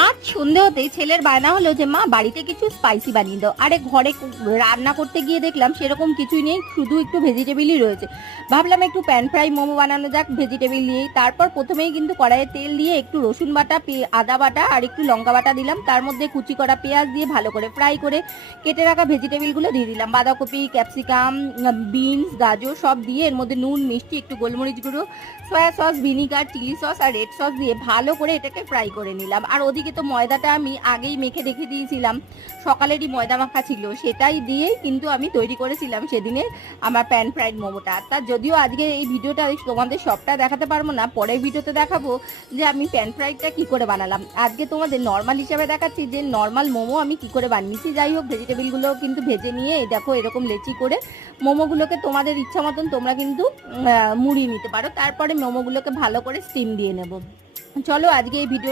আজ সন্ধে হতেই ছেলের বায়না হলো যে মা বাড়িতে কিছু স্পাইসি বানিয়ে দাও। আরে ঘরে রান্না করতে গিয়ে দেখলাম সেরকম কিছুই নেই, শুধু একটু ভেজিটেবিলই রয়েছে। ভাবলাম একটু প্যান ফ্রাই মোমো বানানো যাক ভেজিটেবিল দিয়েই। তারপর প্রথমেই কিন্তু কড়াইয়ে তেল দিয়ে একটু রসুন বাটা, আদা বাটা আর একটু লঙ্কা বাটা দিলাম। তার মধ্যে কুচি করা পেঁয়াজ দিয়ে ভালো করে ফ্রাই করে কেটে রাখা ভেজিটেবিলগুলো দিয়ে দিলাম। বাঁধাকপি, ক্যাপসিকাম, বিনস, গাজর সব দিয়ে এর মধ্যে নুন, মিষ্টি, একটু গোলমরিচ গুঁড়ো, soya sauce, vinegar, chilli sauce আর রেড সস দিয়ে ভালো করে এটাকে ফ্রাই করে নিলাম। আর ওদিকে তো ময়দাটা আমি আগেই মেখে রেখে দিয়েছিলাম, সকালেরই ময়দা মাখা ছিল, সেটাই দিয়েই কিন্তু আমি তৈরি করেছিলাম সেদিনের আমার প্যান ফ্রাইড মোমোটা। তা যদিও আজকে এই ভিডিওটা তোমাদের সবটা দেখাতে পারবো না, পরের ভিডিওতে দেখাবো যে আমি প্যান ফ্রাইডটা কি করে বানালাম। আজকে তোমাদের নর্মাল হিসাবে দেখাচ্ছি যে নর্মাল মোমো আমি কি করে বানিয়েছি। যাই হোক, ভেজিটেবিলগুলো কিন্তু ভেজে নিয়ে দেখো এরকম লেচি করে মোমোগুলোকে তোমাদের ইচ্ছা মতন তোমরা কিন্তু মুড়িয়ে নিতে পারো। তারপরে মোমোগুলোকে ভালো করে স্টিম দিয়ে নেব। চলো আজকে এই ভিডিওটা